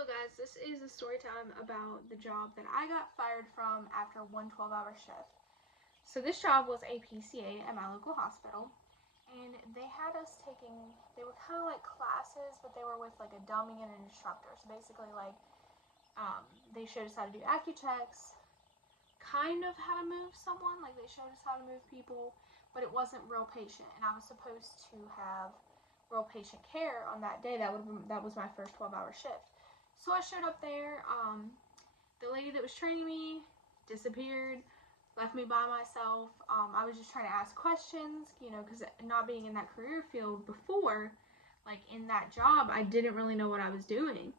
Hello guys, this is a story time about the job that I got fired from after one 12-hour shift. So this job was a PCA at my local hospital, and they had us taking, they were kind of like classes, but they were with like a dummy and an instructor. So basically they showed us how to do Accu-Checks, kind of how to move someone, like they showed us how to move people, but it wasn't real patient, and I was supposed to have real patient care on that day. That was my first 12-hour shift. So I showed up there. The lady that was training me disappeared, left me by myself. I was just trying to ask questions, because not being in that career field before, like in that job, I didn't really know what I was doing.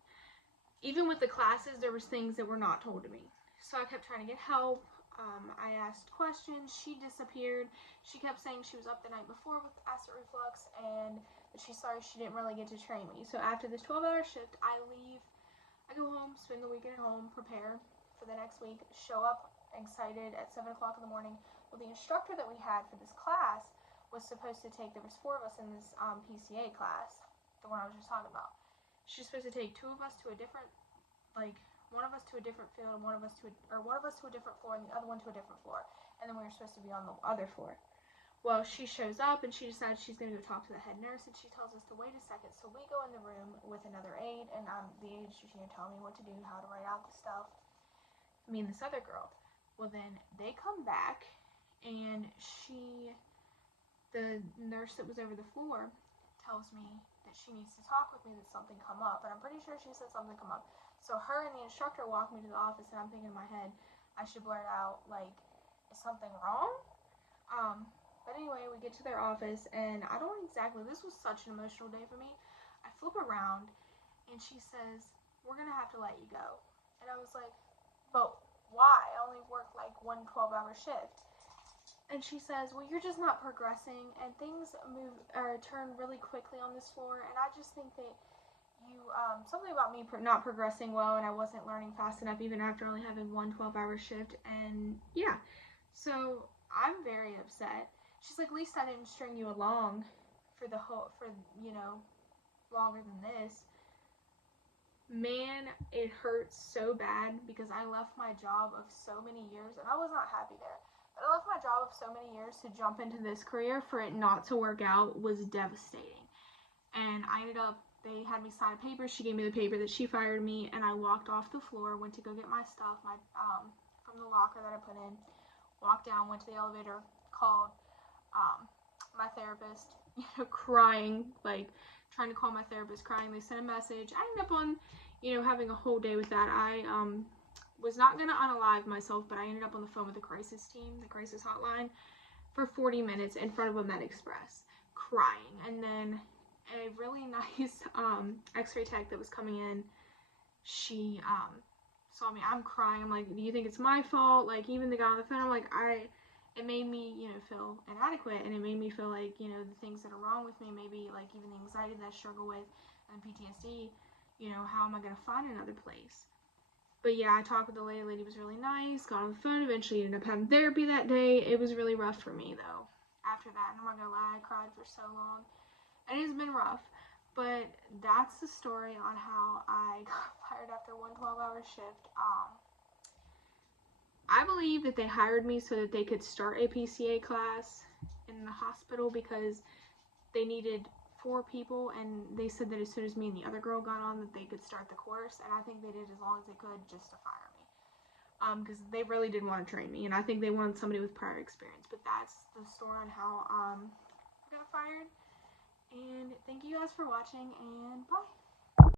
Even with the classes, there was things that were not told to me. So I kept trying to get help. I asked questions. She disappeared. She kept saying she was up the night before with acid reflux and that she's sorry she didn't really get to train me. So after this 12-hour shift, I leave. I go home, spend the weekend at home, prepare for the next week, show up excited at 7 o'clock in the morning. Well, the instructor that we had for this class was supposed to take, there was 4 of us in this PCA class, the one I was just talking about. She's supposed to take 2 of us to a different, one of us to a different field, one of us to a different floor, and the other one to a different floor. And then we were supposed to be on the other floor. Well, she shows up and she decides she's going to go talk to the head nurse, and she tells us to wait a second. So we go in the room with another aide, and the aide's just telling me what to do, how to write out the stuff. Me and this other girl. Well, then they come back, and the nurse that was over the floor, tells me that she needs to talk with me, that something come up. And I'm pretty sure she said something come up. So her and the instructor walk me to the office, and I'm thinking in my head, I should blurt out, is something wrong? But anyway, we get to their office, and I don't exactly, this was such an emotional day for me. I flip around, and she says, we're going to have to let you go. And I was like, but why? I only worked one 12-hour shift. And she says, well, you're just not progressing, and things turn really quickly on this floor, and I just think that something about me not progressing well, and I wasn't learning fast enough even after only having one 12-hour shift, and yeah. So I'm very upset. She's like, at least I didn't string you along for longer than this. Man, it hurts so bad because I left my job of so many years, and I was not happy there. But I left my job of so many years to jump into this career. For it not to work out was devastating. And I ended up, they had me sign a paper. She gave me the paper that she fired me, and I walked off the floor, went to go get my stuff, from the locker that I put in, walked down, went to the elevator, called my therapist, crying, trying to call my therapist, crying. They sent a message. I ended up on, having a whole day with that. I was not going to unalive myself, but I ended up on the phone with the crisis team, the crisis hotline, for 40 minutes in front of a Med Express, crying. And then a really nice x-ray tech that was coming in, she saw me. I'm crying. I'm like, do you think it's my fault? Even the guy on the phone, I'm like, it made me, feel inadequate, and it made me feel like, the things that are wrong with me, maybe, even the anxiety that I struggle with, and PTSD, how am I going to find another place? But yeah, I talked with the lady. The lady was really nice, got on the phone, eventually ended up having therapy that day. It was really rough for me, though, after that, and I'm not going to lie, I cried for so long, and it's been rough. But that's the story on how I got fired after one 12-hour shift. I believe that they hired me so that they could start a PCA class in the hospital because they needed 4 people, and they said that as soon as me and the other girl got on that they could start the course, and I think they did as long as they could just to fire me. Because they really didn't want to train me, and I think they wanted somebody with prior experience. But that's the story on how I got fired. And thank you guys for watching, and bye.